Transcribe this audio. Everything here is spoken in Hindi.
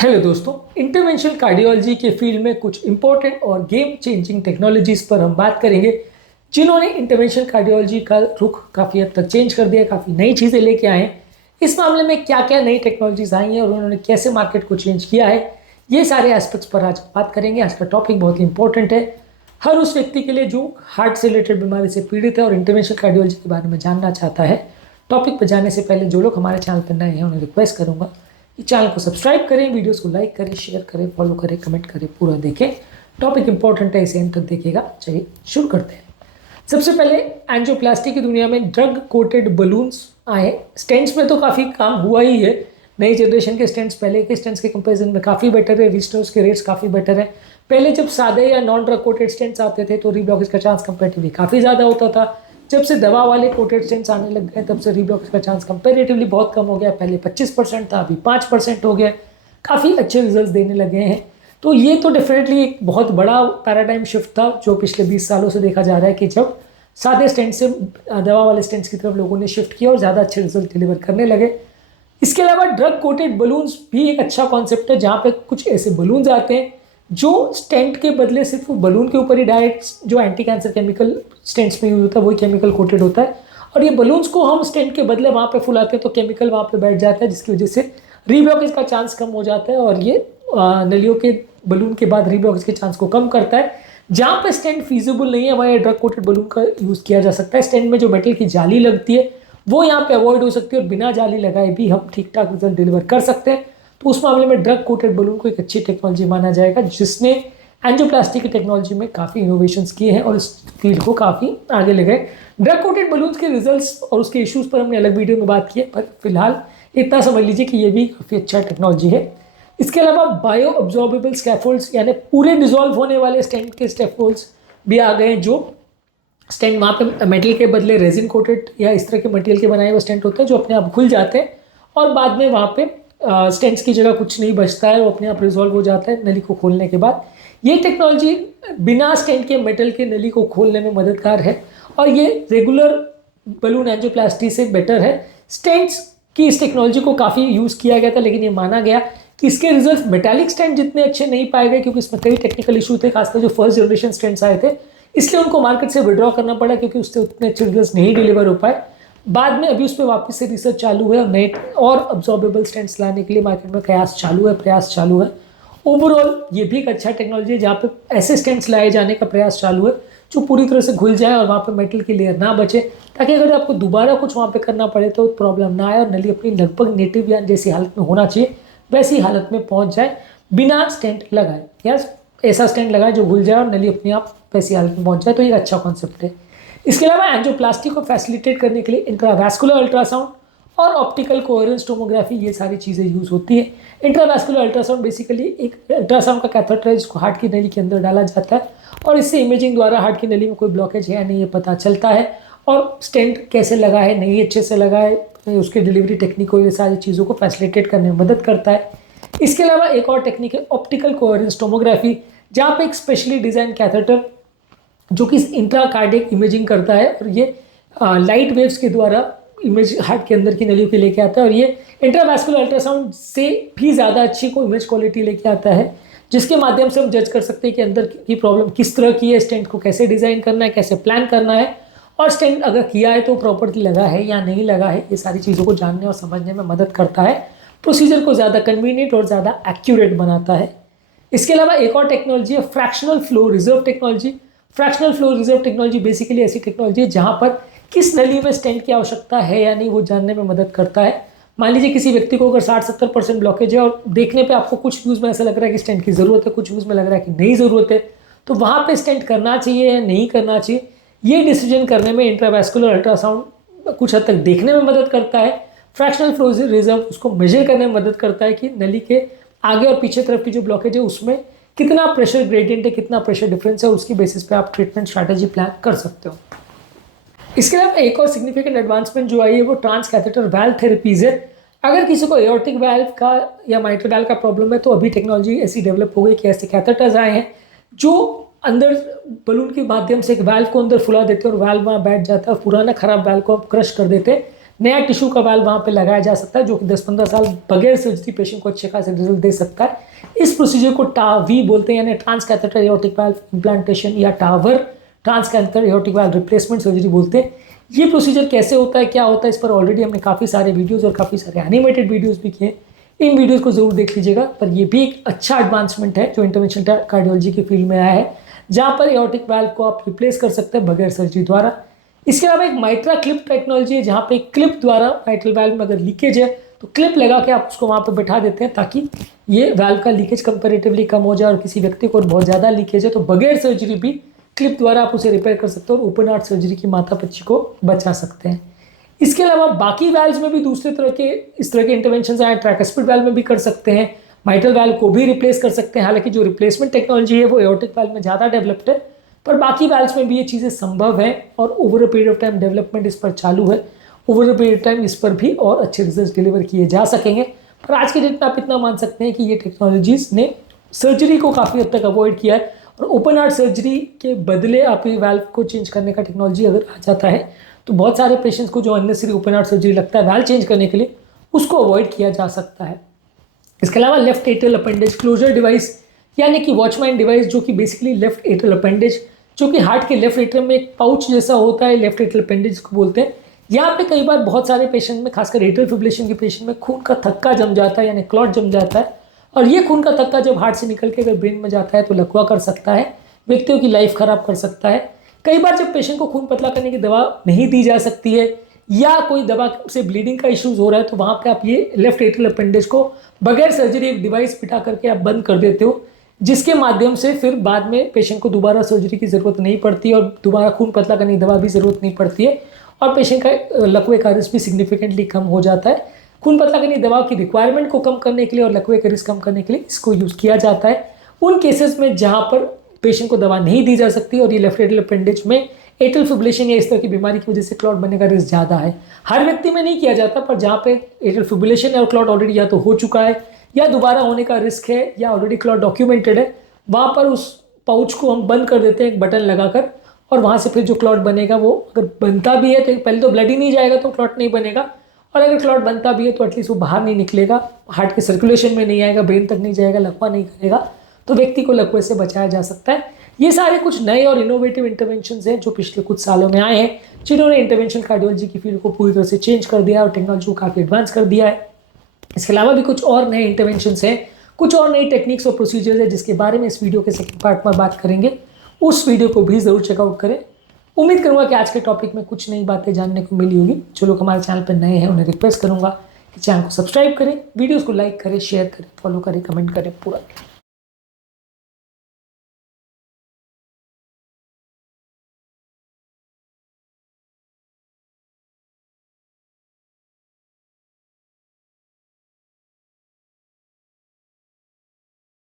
हेलो दोस्तों, इंटरवेंशनल कार्डियोलॉजी के फील्ड में कुछ इंपॉर्टेंट और गेम चेंजिंग टेक्नोलॉजीज पर हम बात करेंगे जिन्होंने इंटरवेंशनल कार्डियोलॉजी का रुख काफ़ी हद तक चेंज कर दिया, काफ़ी नई चीज़ें लेके आए हैं। इस मामले में क्या क्या नई टेक्नोलॉजीज आई हैं और उन्होंने कैसे मार्केट को चेंज किया है, ये सारे एस्पेक्ट्स पर आज बात करेंगे। आज का टॉपिक बहुत ही इंपॉर्टेंट है हर उस व्यक्ति के लिए जो हार्ट से रिलेटेड बीमारी से पीड़ित है और इंटरवेंशनल कार्डियोलॉजी के बारे में जानना चाहता है। टॉपिक पर जाने से पहले जो लोग हमारे चैनल पर नए हैं उन्हें रिक्वेस्ट करूंगा कि चैनल को सब्सक्राइब करें, वीडियोस को लाइक करें, शेयर करें, फॉलो करें, कमेंट करें, पूरा देखें। टॉपिक इंपॉर्टेंट है, इसे एंड तक देखिएगा। चलिए शुरू करते हैं। सबसे पहले एंजियोप्लास्टी की दुनिया में ड्रग कोटेड बलून्स आए। स्टेंट्स में तो काफ़ी काम हुआ ही है। नई जनरेशन के स्टेंट्स पहले के स्टेंट्स के कंपेरिजन में काफ़ी बेटर है। रिस्टोर्स के रेट्स काफ़ी बेटर है। पहले जब सादे या नॉन ड्रग कोटेड स्टेंट्स आते थे तो रीब्लॉकेज का चांस कंपेरेटिवली काफ़ी ज़्यादा होता था। जब से दवा वाले कोटेड स्टेंट्स आने लग गए तब से रीब्लॉकेज का चांस कंपेरेटिवली बहुत कम हो गया। पहले 25% था, अभी 5% हो गया। काफ़ी अच्छे रिजल्ट्स देने लगे हैं। तो ये तो डेफिनेटली एक बहुत बड़ा पैराडाइम शिफ्ट था जो पिछले 20 सालों से देखा जा रहा है कि जब सादे स्टेंट से दवा वाले स्टेंट्स की तरफ लोगों ने शिफ्ट किया और ज़्यादा अच्छे रिजल्ट डिलीवर करने लगे। इसके अलावा ड्रग कोटेड बलून्स भी एक अच्छा कॉन्सेप्ट है, जहाँ पे कुछ ऐसे बलून्स आते हैं जो स्टेंट के बदले सिर्फ बलून के ऊपर ही डायरेक्ट जो एंटी कैंसर केमिकल स्टेंट्स में यूज होता है वही केमिकल कोटेड होता है। और ये बलून्स को हम स्टेंट के बदले वहाँ पे फुलाते हैं तो केमिकल वहाँ पे बैठ जाता है, जिसकी वजह से रीब्लॉकेज का चांस कम हो जाता है और ये नलियों के बलून के बाद रीब्लॉकेज के चांस को कम करता है। जहाँ पे स्टेंट फीजिबल नहीं है वहाँ ड्रग कोटेड बलून का यूज़ किया जा सकता है। स्टेंट में जो मेटल की जाली लगती है वो यहाँ पे अवॉइड हो सकती है और बिना जाली लगाए भी हम ठीक ठाक रिजल्ट डिलीवर कर सकते हैं। तो उस मामले में ड्रग कोटेड बलून को एक अच्छी टेक्नोलॉजी माना जाएगा, जिसने एंजियोप्लास्टी की टेक्नोलॉजी में काफ़ी इनोवेशंस किए हैं और इस फील्ड को काफ़ी आगे ले गए। ड्रग कोटेड बलून्स के रिजल्ट्स और उसके इश्यूज पर हमने अलग वीडियो में बात की है, पर फिलहाल इतना समझ लीजिए कि ये भी काफ़ी अच्छा टेक्नोलॉजी है। इसके अलावा बायो ऑब्जॉर्बेबल स्कैफोल्ड्स यानी पूरे डिजोल्व होने वाले स्टेंट के स्कैफोल्ड्स भी आ गए हैं, जो स्टेंट वहाँ पे मेटल के बदले रेजिन कोटेड या इस तरह के मटेरियल के बनाए हुए स्टेंट होते हैं जो अपने आप खुल जाते हैं और बाद में वहाँ पे स्टेंट्स की जगह कुछ नहीं बचता है, वो अपने आप रिजॉल्व हो जाता है नली को खोलने के बाद। ये टेक्नोलॉजी बिना स्टेंट के मेटल के नली को खोलने में मददगार है और ये रेगुलर बलून एंजियोप्लास्टी से बेटर है। स्टेंट्स की इस टेक्नोलॉजी को काफ़ी यूज़ किया गया था, लेकिन ये माना गया कि इसके रिजल्ट मेटालिक स्टेंट जितने अच्छे नहीं पाए गए क्योंकि इसमें कई टेक्निकल इशू थे, खासकर जो फर्स्ट जनरेशन स्टेंट्स आए थे, इसलिए उनको मार्केट से विड्रॉ करना पड़ा क्योंकि उससे उतने अच्छे रिजल्ट नहीं डिलीवर हो पाए। बाद में अभी उस पर वापस से रिसर्च चालू है और नए और अब्जॉर्बेबल स्टेंट्स लाने के लिए मार्केट में प्रयास चालू है। ओवरऑल ये भी एक अच्छा टेक्नोलॉजी है जहाँ पे ऐसे स्टेंट्स लाए जाने का प्रयास चालू है जो पूरी तरह से घुल जाए और वहाँ पे मेटल की लेयर ना बचे, ताकि अगर आपको दोबारा कुछ वहाँ पे करना पड़े तो प्रॉब्लम ना आए और नली अपनी लगभग नेटिव या जैसी हालत में होना चाहिए वैसी हालत में पहुँच जाए बिना स्टेंट लगाए, या ऐसा स्टेंट लगाए जो घुल जाए और नली अपने आप वैसी हालत में पहुँच जाए। तो ये अच्छा कॉन्सेप्ट है। इसके अलावा एंजियोप्लास्टी को फैसिलिटेट करने के लिए इंट्रावैस्कुलर अल्ट्रासाउंड और ऑप्टिकल कोहेरेंस टोमोग्राफी ये सारी चीज़ें यूज़ होती है। इंट्रावैस्कुलर अल्ट्रासाउंड बेसिकली एक अल्ट्रासाउंड का कैथेटर है जिसको हार्ट की नली के अंदर डाला जाता है और इससे इमेजिंग द्वारा हार्ट की नली में कोई ब्लॉकेज है या नहीं ये पता चलता है और स्टेंट कैसे लगा है, नहीं अच्छे से लगा है, उसकी डिलीवरी टेक्निक को, ये सारी चीज़ों को फैसिलिटेट करने में मदद करता है। इसके अलावा एक और टेक्निक है ऑप्टिकल कोहेरेंस टोमोग्राफी, जहाँ पे एक स्पेशली डिज़ाइन कैथेटर जो कि इंट्राकार्डियक इमेजिंग करता है और ये लाइट वेव्स के द्वारा इमेज हार्ट के अंदर की नलियों के लेके आता है और ये इंट्रावैस्कुलर अल्ट्रासाउंड से भी ज़्यादा अच्छी को इमेज क्वालिटी लेके आता है, जिसके माध्यम से हम जज कर सकते हैं कि अंदर की प्रॉब्लम किस तरह की है, स्टेंट को कैसे डिज़ाइन करना है, कैसे प्लान करना है और स्टेंट अगर किया है तो प्रॉपर्ली लगा है या नहीं लगा है। ये सारी चीज़ों को जानने और समझने में मदद करता है, प्रोसीजर को ज़्यादा कन्वीनियंट और ज़्यादा एक्यूरेट बनाता है। इसके अलावा एक और टेक्नोलॉजी है fractional flow reserve technology. Fractional flow reserve technology basically ऐसी टेक्नोलॉजी है जहाँ पर किस नली में स्टेंट की आवश्यकता है या नहीं वो जानने में मदद करता है। मान लीजिए किसी व्यक्ति को अगर 60-70% ब्लॉकेज है और देखने पे आपको कुछ यूज़ में ऐसा लग रहा है कि स्टेंट की ज़रूरत है, कुछ यूज़ में लग रहा है कि नहीं ज़रूरत है, तो वहाँ पे स्टेंट करना चाहिए या नहीं करना चाहिए, ये डिसीजन करने में इंट्रावैस्कुलर अल्ट्रासाउंड कुछ हद तक देखने में मदद करता है। फ्रैक्शनल फ्लो रिजर्व उसको मेजर करने में मदद करता है कि नली के आगे और पीछे तरफ की जो ब्लॉकेज है उसमें कितना प्रेशर ग्रेडियंट है, कितना प्रेशर डिफरेंस है, उसकी बेसिस पे आप ट्रीटमेंट स्ट्रैटेजी प्लान कर सकते हो। इसके अलावा एक और सिग्निफिकेंट एडवांसमेंट जो आई है वो ट्रांस कैथेटर वाल्व थेरेपीज है। अगर किसी को एओर्टिक वाल्व का या माइट्रल वाल्व का प्रॉब्लम है तो अभी टेक्नोलॉजी ऐसी डेवलप हो गई कि ऐसे कैथेटर्स आए हैं जो अंदर बलून के माध्यम से एक वाल्व को अंदर फुला देते हैं और वाल्व वहाँ बैठ जाता है और पुराना खराब वाल्व को आप क्रश कर देते हैं, नया टिश्यू का वाल्व वहाँ पे लगाया जा सकता है, जो कि 10-15 साल बगैर सर्जरी पेशेंट को अच्छे खासे रिजल्ट दे सकता है। इस प्रोसीजर को टावी बोलते हैं, यानी transcatheter aortic valve implantation या TAVR transcatheter aortic valve replacement surgery बोलते हैं। ये प्रोसीजर कैसे होता है, क्या होता है, इस पर ऑलरेडी हमने काफ़ी सारे वीडियोज़ और काफ़ी सारे एनिमेटेड वीडियोज़ भी किए। इन वीडियोज़ को ज़रूर देख लीजिएगा। पर ये भी एक अच्छा एडवांसमेंट है जो इंटरवेंशनल कार्डियोलॉजी की फील्ड में आया है, जहाँ पर एओर्टिक वाल्व को आप रिप्लेस कर सकते हैं बगैर सर्जरी द्वारा। इसके अलावा एक माइट्रा क्लिप टेक्नोलॉजी है, जहाँ पे एक क्लिप द्वारा माइट्रल वाल्व में अगर लीकेज है तो क्लिप लगा के आप उसको वहाँ पे बैठा देते हैं, ताकि ये वाल्व का लीकेज कंपेरेटिवली कम हो जाए। और किसी व्यक्ति को बहुत ज़्यादा लीकेज है तो बगैर सर्जरी भी क्लिप द्वारा आप उसे रिपेयर कर सकते हैं और ओपन हार्ट सर्जरी की माथा-पच्ची को बचा सकते हैं। इसके अलावा बाकी वाल्व्स में भी दूसरे तरह के इस तरह के इंटरवेंशन आए। ट्राइकस्पिड वाल्व में भी कर सकते हैं, माइट्रल वाल्व को भी रिप्लेस कर सकते हैं। हालांकि जो रिप्लेसमेंट टेक्नोलॉजी है वो एओर्टिक वाल्व में ज़्यादा डेवलप्ड है, पर बाकी वाल्व्स में भी ये चीज़ें संभव है और over a period of time development इस पर चालू है। Over a period of time इस पर भी और अच्छे रिजल्ट डिलीवर किए जा सकेंगे। पर आज के डेट में आप इतना मान सकते हैं कि ये टेक्नोलॉजीज ने सर्जरी को काफ़ी हद तक अवॉइड किया है। और ओपन हार्ट सर्जरी के बदले आप ये वाल्व को चेंज करने का टेक्नोलॉजी अगर आ जाता है तो बहुत सारे पेशेंट्स को जो अननेसेसरी ओपन हार्ट सर्जरी लगता है वाल्व चेंज करने के लिए, उसको अवॉइड किया जा सकता है। इसके अलावा left atrial appendage closure device, यानी कि वॉचमैन डिवाइस, जो कि बेसिकली लेफ्ट एट्रियल अपेंडेज, जो कि हार्ट के लेफ्ट एट्रियम में एक पाउच जैसा होता है, लेफ्ट एट्रियल अपेंडेज को बोलते हैं। यहाँ पे कई बार बहुत सारे पेशेंट में, खासकर एट्रियल फिब्रिलेशन के पेशेंट में खून का थक्का जम जाता है, यानी क्लॉट जम जाता है। और ये खून का थक्का जब हार्ट से निकल के अगर ब्रेन में जाता है तो लकवा कर सकता है, व्यक्तियों की लाइफ खराब कर सकता है। कई बार जब पेशेंट को खून पतला करने की दवा नहीं दी जा सकती है या कोई दवा से ब्लीडिंग का इश्यूज हो रहा है, तो वहाँ पे आप ये लेफ्ट एट्रियल अपेंडेज को बगैर सर्जरी एक डिवाइस बिठा करके आप बंद कर देते हो, जिसके माध्यम से फिर बाद में पेशेंट को दोबारा सर्जरी की ज़रूरत नहीं पड़ती और दोबारा खून पतला करने की दवा भी ज़रूरत नहीं पड़ती है और पेशेंट का लकवे का रिस्क भी सिग्निफिकेंटली कम हो जाता है। खून पतला करने की दवा की रिक्वायरमेंट को कम करने के लिए और लकवे का रिस्क कम करने के लिए इसको यूज़ किया जाता है उन केसेस में जहाँ पर पेशेंट को दवा नहीं दी जा सकती और ये लेफ्ट एट्रियल अपेंडेज में एट्रियल फिब्रिलेशन या इस तरह की बीमारी की वजह से क्लॉट बनने का रिस्क ज़्यादा है। हर व्यक्ति में नहीं किया जाता, पर जहाँ पे एट्रियल फिब्रिलेशन और क्लॉट ऑलरेडी या तो हो चुका है या दोबारा होने का रिस्क है या ऑलरेडी क्लॉट डॉक्यूमेंटेड है, वहाँ पर उस पाउच को हम बंद कर देते हैं एक बटन लगाकर, और वहाँ से फिर जो क्लॉट बनेगा वो अगर बनता भी है तो पहले तो ब्लड ही नहीं जाएगा तो क्लॉट नहीं बनेगा, और अगर क्लॉट बनता भी है तो एटलीस्ट वो बाहर नहीं निकलेगा, हार्ट के सर्कुलेशन में नहीं आएगा, ब्रेन तक नहीं जाएगा, लकवा नहीं करेगा, तो व्यक्ति को लकवे से बचाया जा सकता है। ये सारे कुछ नए और इनोवेटिव इंटरवेंशंस हैं जो पिछले कुछ सालों में आए हैं, जिन्होंने इंटरवेंशनल कार्डियोलॉजी की फील्ड को पूरी तरह से चेंज कर दिया और टेक्नोलॉजी को काफ़ी एडवांस कर दिया है। इसके अलावा भी कुछ और नए इंटरवेंशंस हैं, कुछ और नई टेक्निक्स और प्रोसीजर्स हैं जिसके बारे में इस वीडियो के सेकंड पार्ट में बात करेंगे। उस वीडियो को भी ज़रूर चेकआउट करें। उम्मीद करूंगा कि आज के टॉपिक में कुछ नई बातें जानने को मिली होगी। जो लोग हमारे चैनल पर नए हैं उन्हें रिक्वेस्ट करूंगा कि चैनल को सब्सक्राइब करें, वीडियोज़ को लाइक करें, शेयर करें, फॉलो करें, कमेंट करें, पूरा